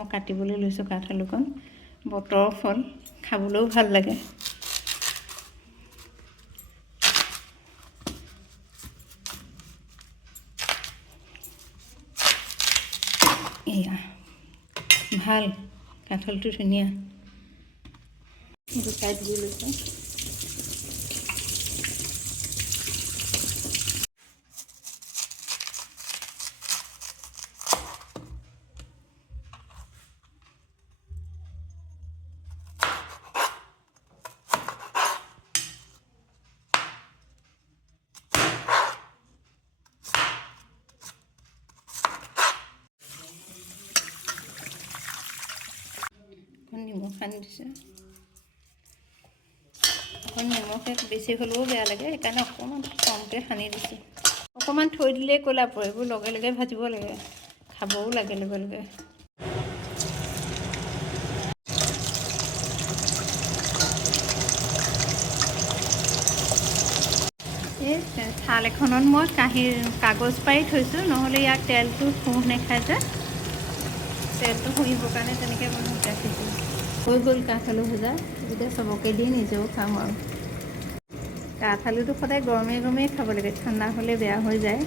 মই কাটিবলৈ লৈছোঁ কাঠআলুকণ। বতৰৰ ফল, খাবলৈও ভাল লাগে। এয়া ভাল, কাঠআলুটো ধুনীয়া। গুচাই ধুই লৈছোঁ। নিমখ সানি দিছোঁ। অকণ নিমখ বেছি হ'লেও বেয়া লাগে, সেইকাৰণে অকণমান কমকৈ সানি দিছোঁ। অকণমান থৈ দিলেই ক'লা পৰে, এইবোৰ লগে লগে ভাজিব লাগে, খাবও লাগে লগে লগে। এই থাল এখনত মই কাগজ পাৰি থৈছোঁ, নহ'লে ইয়াক তেলটো শুহ নাখায় যে, তেলটো শুহিবৰ কাৰণে তেনেকৈ বনাই ৰাখিছোঁ। হৈ গ'ল কাঠআলু ভজা, এতিয়া চবকে দি নিজেও খাম আৰু। কাঠআলুটো সদায় গৰমে গৰমেই খাব লাগে, ঠাণ্ডা হ'লে বেয়া হৈ যায়।